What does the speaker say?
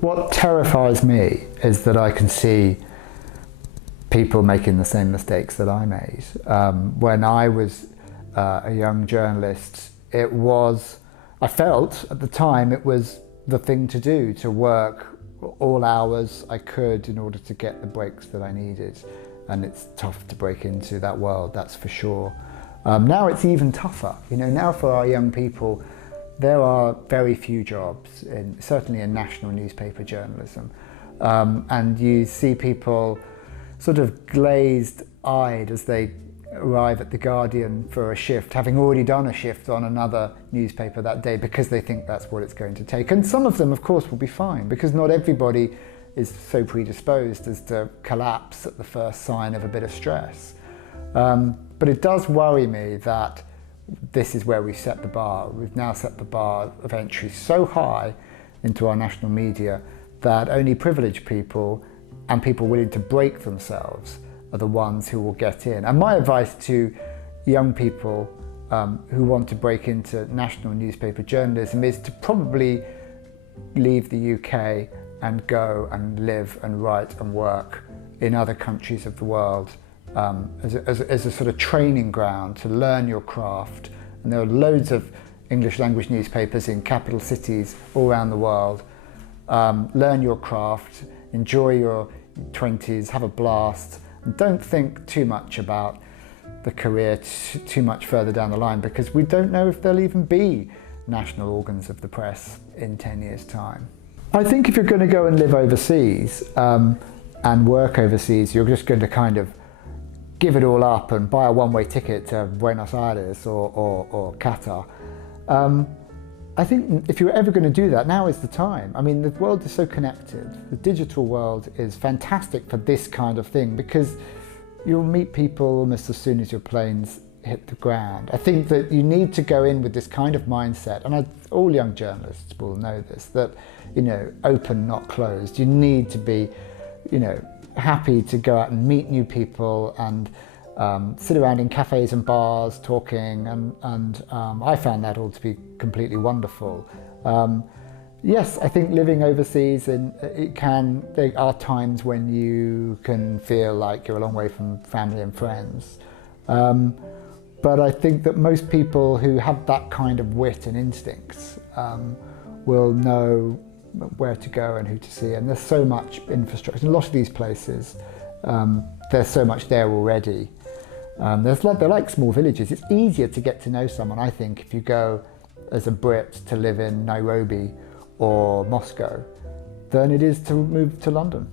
What terrifies me is that I can see people making the same mistakes that I made. When I was a young journalist, I felt at the time it was the thing to do, to work all hours I could in order to get the breaks that I needed. And it's tough to break into that world, that's for sure. Now it's even tougher. Now for our young people, there are very few jobs, certainly in national newspaper journalism. And you see people sort of glazed-eyed as they arrive at The Guardian for a shift, having already done a shift on another newspaper that day because they think that's what it's going to take. And some of them, of course, will be fine because not everybody is so predisposed as to collapse at the first sign of a bit of stress. But it does worry me that this is where we set the bar. We've now set the bar of entry so high into our national media that only privileged people and people willing to break themselves are the ones who will get in. And my advice to young people who want to break into national newspaper journalism is to probably leave the UK and go and live and write and work in other countries of the world as a sort of training ground to learn your craft. And there are loads of English language newspapers in capital cities all around the world. Learn your craft, enjoy your 20s, have a blast, and don't think too much about the career too much further down the line, because we don't know if there'll even be national organs of the press in 10 years' time. I think if you're going to go and live overseas and work overseas, you're just going to kind of give it all up and buy a one-way ticket to Buenos Aires or Qatar. I think if you're ever going to do that, now is the time. I mean, the world is so connected. The digital world is fantastic for this kind of thing because you'll meet people almost as soon as your planes hit the ground. I think that you need to go in with this kind of mindset, and all young journalists will know this, that, open, not closed. You need to be, happy to go out and meet new people and sit around in cafes and bars talking, and I found that all to be completely wonderful. Yes, I think living overseas, there are times when you can feel like you're a long way from family and friends. But I think that most people who have that kind of wit and instincts will know where to go and who to see. And there's so much infrastructure. In a lot of these places, there's so much there already. They're like small villages. It's easier to get to know someone, I think, if you go as a Brit to live in Nairobi or Moscow than it is to move to London.